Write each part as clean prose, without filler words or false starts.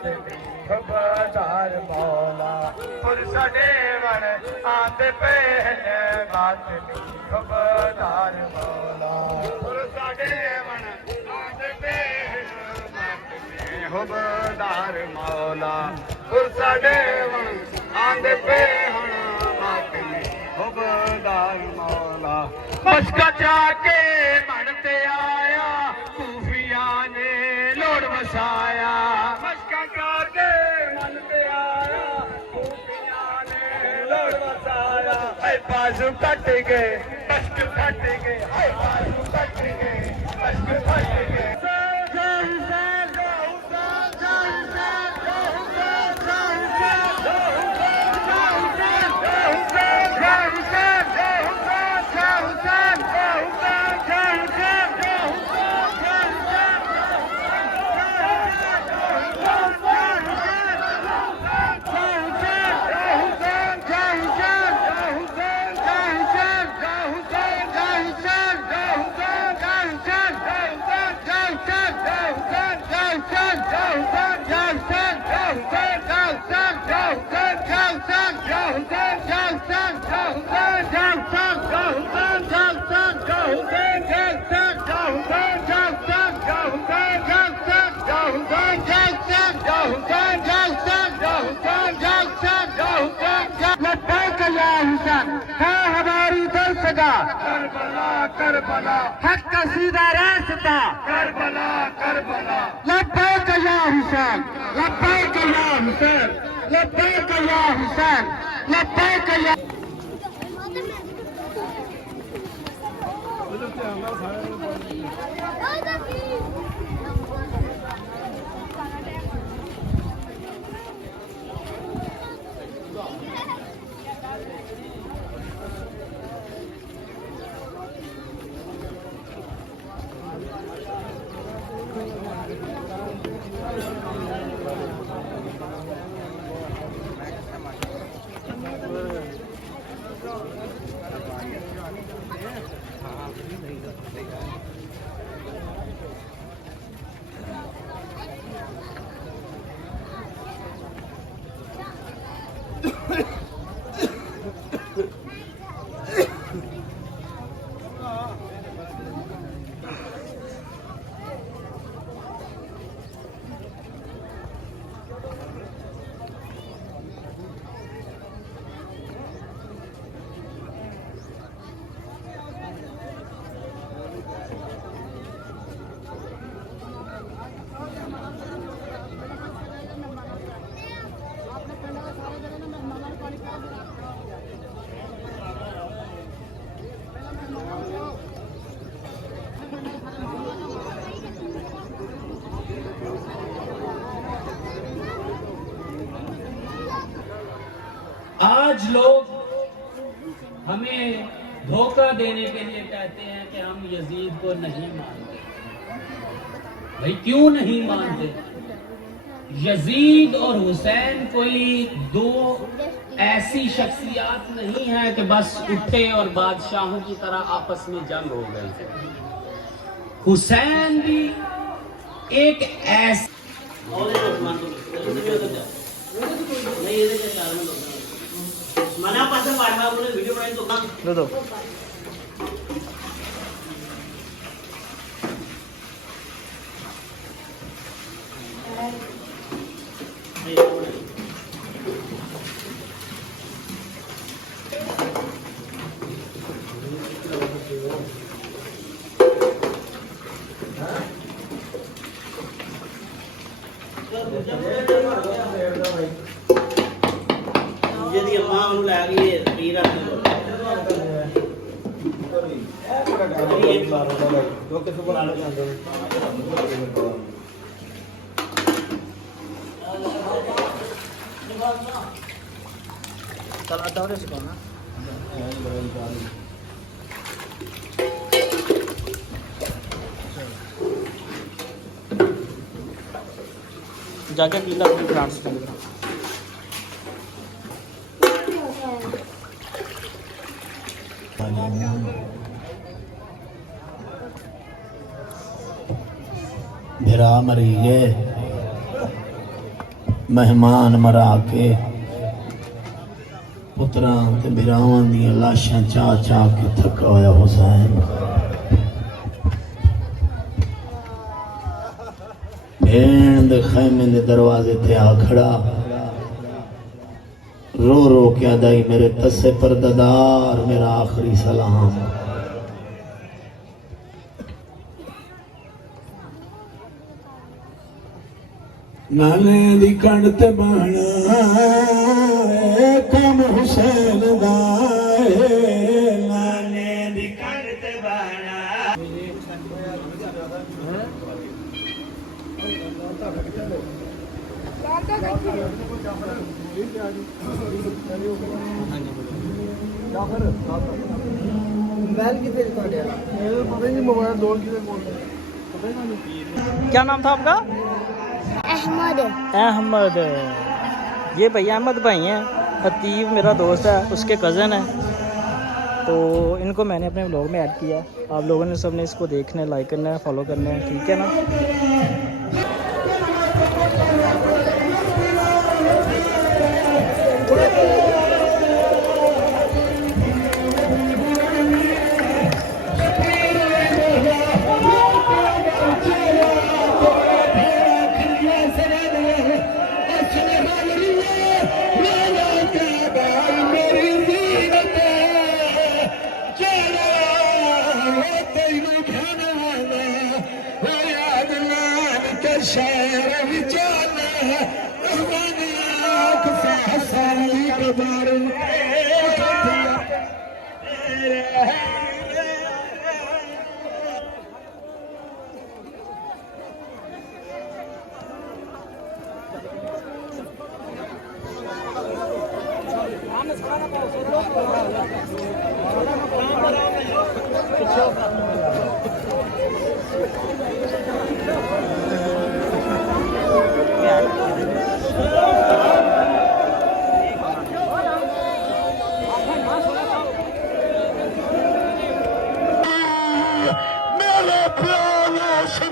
मातमी खबरदार मौला पुर साडे वण आंदे पे ने मातमी खबरदार मौला पुर साडे वण आंदे पे मातमी खबरदार मौला पुर साडे वण आंदे पे हण मातमी खबरदार मौला मस्का जाके मन ते आया सूफिया ने लोड़ वसाया मस्का जाके मन ते आया सूफिया ने लोड़ वसाया हाय बाजू कट गए मस्क कट गए हाय बाजू कट गए मस्क कट गए है हमारी दर्शगा करबला करबला हक का सीधा रास्ता करबला करबला लब्बैक या हुसैन लब्बैक या हुसैन लब्बैक या हुसैन लब्बैक या आज लोग हमें धोखा देने के लिए कहते हैं कि हम यजीद को नहीं मानते। भाई क्यों नहीं मानते? यजीद और हुसैन कोई दो ऐसी शख्सियात नहीं है कि बस उठे और बादशाहों की तरह आपस में जंग हो गई। हुसैन भी एक ऐसा मना पास वीडियो बनाई तो दो ਜਿਹਦੀ ਅੰਮਾ ਉਹਨੂੰ ਲੈ ਗਈ ਪੀਰ ਆਪਣੇ ਕੋਲ ਇਹ ਮਾਰਦਾ ਭਾਈ ਉਹ ਕਿਸੇ ਕੋਲ ਆਣਾ ਜਾਂਦੇ ਨੇ चल आता हूँ इसको ना जाके पीला अपनी फ्रांस के लिए मेरा मरीए मेहमान मरा के पुत्रां ते बिरावां दियां लाशां चाह चाह के थका होया हुसैन भेण दे खैमे दे दरवाजे ते आ खड़ा रो रो के अदाई मेरे तस्से परदादार मेरा आखिरी सलाम नाले दी कंड ते बहना कम हुसैन दा नाले दी कंड ते बहना क्या नाम था आपका? अहमद। अहमद। ये भैया अहमद भाई हैं, हतीब मेरा दोस्त है, उसके कज़न है, तो इनको मैंने अपने व्लॉग में ऐड किया। आप लोगों ने सबने इसको देखना है, लाइक करना है, फॉलो करना है, ठीक है ना। शहर विचार आँख से हंसाई के बारे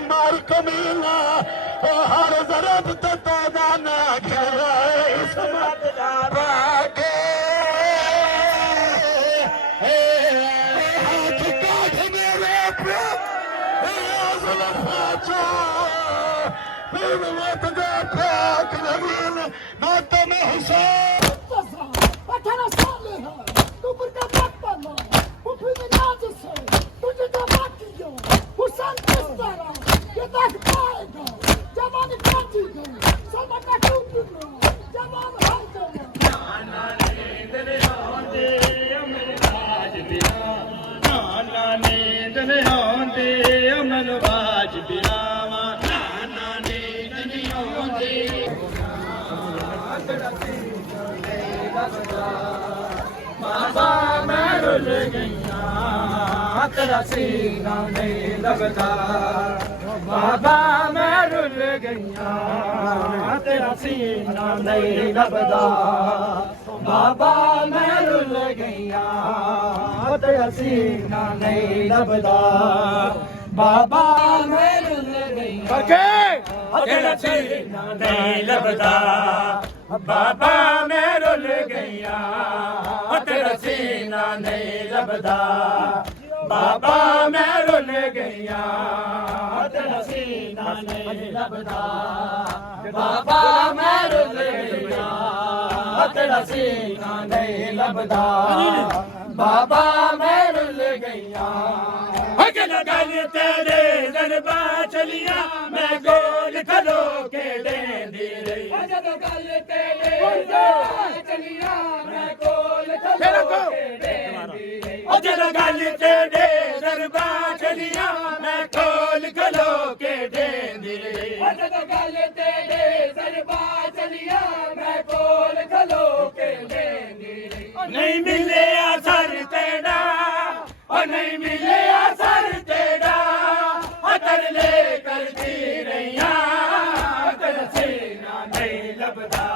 मार कमीना हर जरब तदाना घेरा समत बाके हाथ काट मेरे पे जुल्फाचो फिर मत देखो कि नवीन मातम हुसैन 18 साल है तू बुरका मत पहनो उठे में नाज से तुझे तो बाकी हो हुसैन किस तरह ये देख पाएगा जवान काटी गई सलमान का टूट गया जवान हार गया नाना नींद नहीं आती अमर बाज बिना नाना नींद नहीं आती अमर बाज बिना नाना नींद नहीं आती बाबा मैं रुल गईया तेरा सीना नहीं लगता बाबा मैं रुल गईया तेरा सीना नहीं लगता बाबा मैं रुल गईया तेरा सीना नहीं लगता बाबा मैं रुल गईया तेरा सीना नहीं लगता बाबा मैं रुल गईया तेरा सीना नहीं लगता बाबा मैं रुल गईया तेरा सीना नहीं लगता बाबा मैं रुल गईया तेरा सीना नहीं लगता बाबा मैं रुल गईया गल तेरे दरबार चलिया मैं गोल खलो के देंदी रही गल तेरे दरबार चलिया मैं गोल खलो के देंदी रही जब गल तेरे दरबार चलिया मैं गोल खलो के देंदी रही जब गल तेरे दरबार चलिया मैं गोल खलो के देंदी रही नहीं मिले असर तेरा और नहीं मिले असर तेरा अतर ले करती रैया तेरा सीना नहीं लगता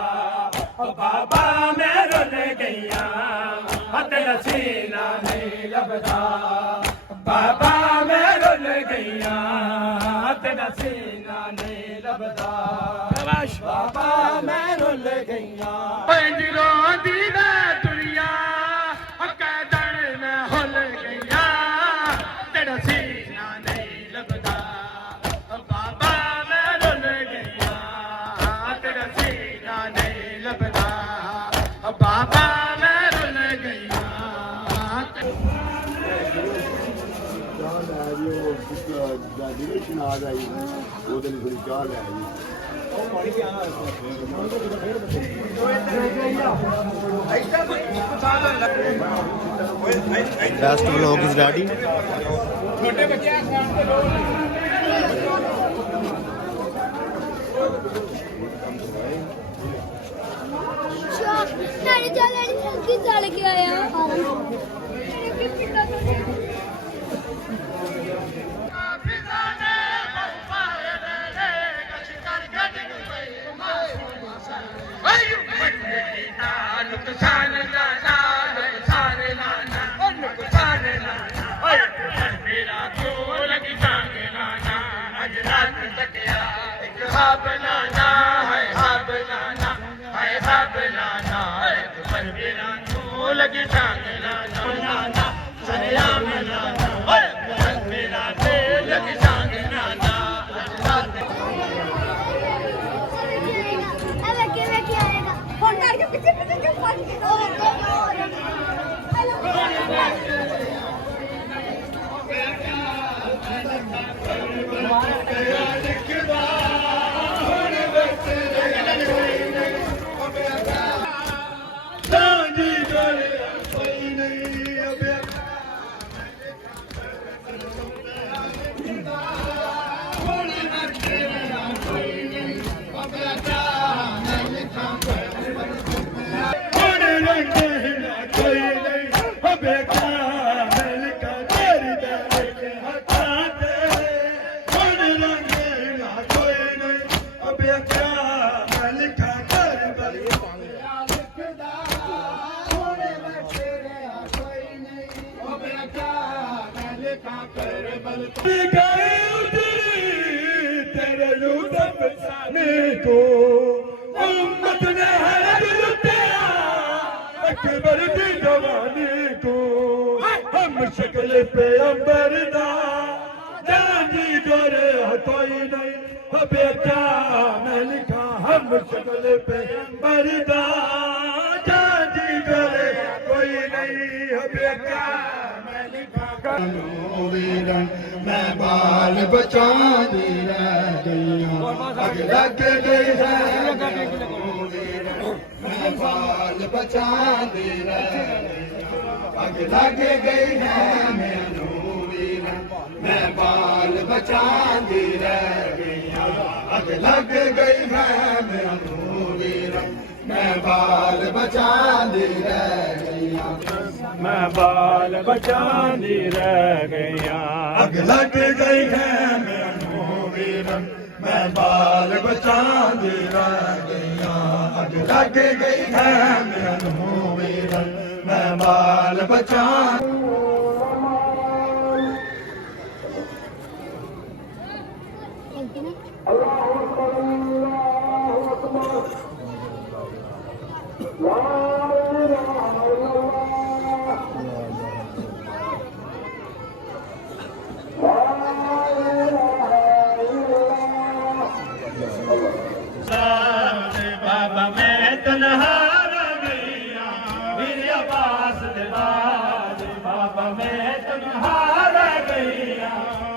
बाबा मैं रुल गईया तेरा सीना नहीं लगता बाबा मैं रुल गईया तेरा सीना नहीं लगता बाबा मैं गईया पंजरो दी ना दुनिया कैदन में हुल गईया तेरा सीना नहीं लगदा बाबा मैं रुल गईया तेरा सीना नहीं लगदा बाबा मैं रुल गईया आ गई वो दिन थोड़ी चाह ले आई Last vlog is ready. नारे चल के आया लगी लाना सरिया में लाना मेरा दिल लगी लाना फोन करके पीछे पीछे क्यों पड़ को उम्मत ने है लुटाया अकबर की जवानी को हम शक्ल पे अंबर दा जानी गोरे कोई नहीं अबे क्या मैं लिखा हम शक्ल पे अंबर दा जानी गोरे कोई नहीं अबे क्या मैं लिखा मैं बाल बचा दी रह गई अग लग गई है मैं बाल बचा दी रह गई अग लग गई है मैं बाल बचा दी रह गई अग लग गई है मैं बाल बचा दी रह गई मैं बाल बचा दी रह गई अग लग गई है मैं बाल बचा दी रह गई अग लग गई है मैं बाल बचा बाबा मैं तन्हा रह गईया मेरे आवास दे बाद बाबा मैं तन्हा रह गईया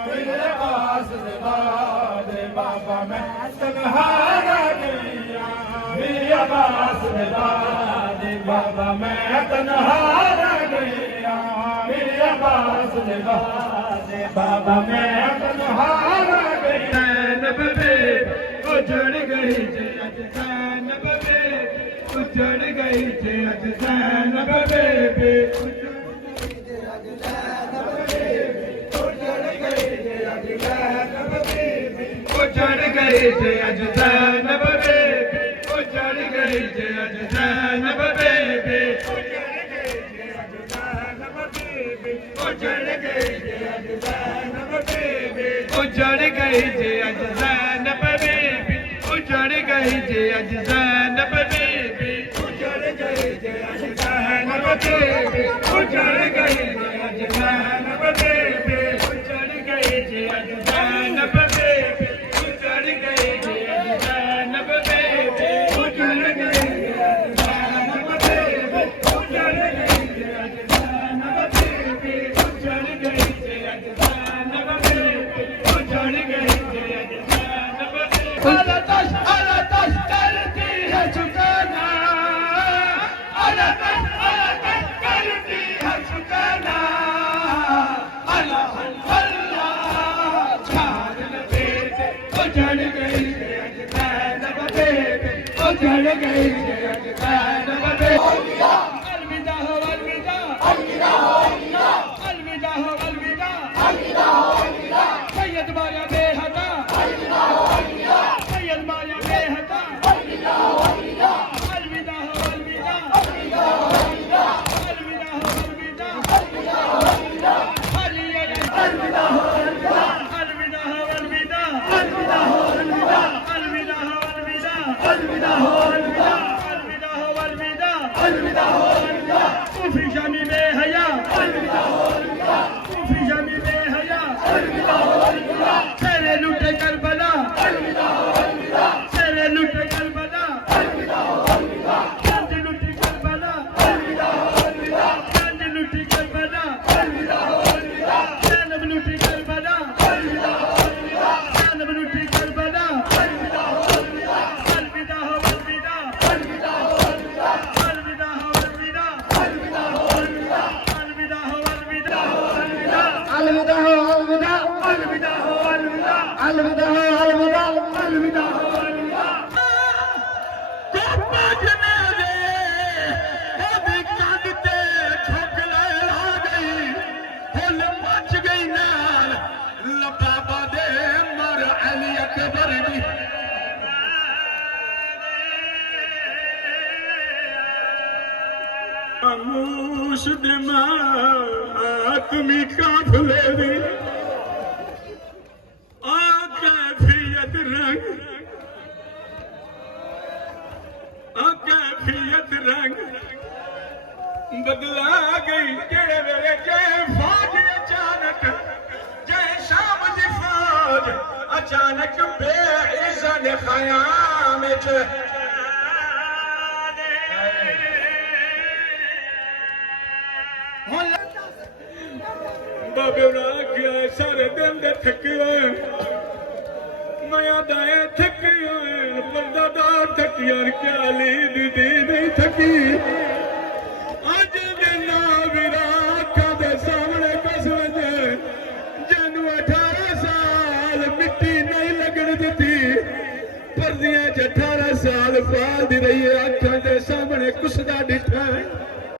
मेरे आवास दे बाद बाबा मैं तन्हा रह गईया मेरे आवास दे बाद बाबा मैं तन्हा रह गईया मेरे आवास दे बाद बाबा मैं तन्हा रह गई उजड़ गई अज सैनब उजड़ गई अज सैनब बेबे उजड़ गई अज सैनब बेबे उजड़ गई अज सैनब बेबे उजड़ गई अज सैनब बेबे उजड़ गई अज सैनब बेबे उजड़ गई गई जे अज ज़ैनब बीबी उजड़ गई जे अज ज़ैनब बीबी उजड़ गई जे अज ज़ैनब बीबी उजड़ गई जे अज ज़ैनब बीबी उजड़ गई जे अज ज़ैनब बीबी उजड़ गई जे अज ज़ैनब बीबी उजड़ गई जे अज ज़ैनब बीबी उजड़ गई जे अज ज़ैनब बीबी उजड़ गई जे अज ज़ैनब बीबी अला तश करती है झुकाना अला तश करती है झुकाना अल्लाह अल्लाह छाड़ बेटे उजड़ गई जे अज ज़ैनब बीबी उजड़ गई जे अज ज़ैनब बीबी अलविदा हो अलविदा अलविदा हो अलविदा अलविदा हो अलविदा अलविदा हो अलविदा सैयद माया बेहदा अलविदा हो अलविदा सैयद माया बेहदा अलविदा हो अलविदा अलविदा हो अलविदा अलविदा हो अलविदा अलविदा हो अलविदा अलविदा हो अलविदा अलविदा हो अलविदा अलविदा हो अलविदा अलविदा हो अलविदा अलविदा हो अलविदा अलविदा हो अलविदा अलविदा हो अलविदा अलविदा हो अलविदा सूफी शामी बेहया अलविदा हो अलविदा सूफी शामी बेहया अलविदा हो अलविदा तेरे लुटे करबला अलविदा हो अलविदा तेरे लुटे करबला अलविदा हो अलविदा चंद लुटी करबला अलविदा हो अलविदा चंद लुटी करबला अलविदा हो अलविदा चंद लुटी करबला अलविदा हो अलविदा चंद लुटी करबला अलविदा हो अलविदा अलविदा हो अलविदा अलविदा हो अलविदा अलविदा हो अलविदा अलविदा हो अलविदा अलविदा हो अलविदा अलविदा हो अलविदा अलविदा हो अलविदा अलविदा हो अलविदा अलविदा हो अलविदा कोपजने दे ओदी कंध ते ठोकरा आ गई फुल मच गई नाल लबाबा दे मर अली अकबर दी खामोश दिमाग मी काफले दी आ कैफियत रंग आ कैफियत रंग बदला गई केड़े वेले जय फौज अचानक जय शाम दी फौज अचानक बेइज्जत खयाम च बाबे उन्हें आख्या सारे दिन दे थके होए मैं दाए थके होए बंदादार थकी और क्या लीद दी नहीं थकी अज दिन विराखा दे सामने कस वजे जिन्नू 18 साल मिट्टी नहीं लगन दी पर 18 साल पाल दी रही है अखा दे सामने कुसदा डिठा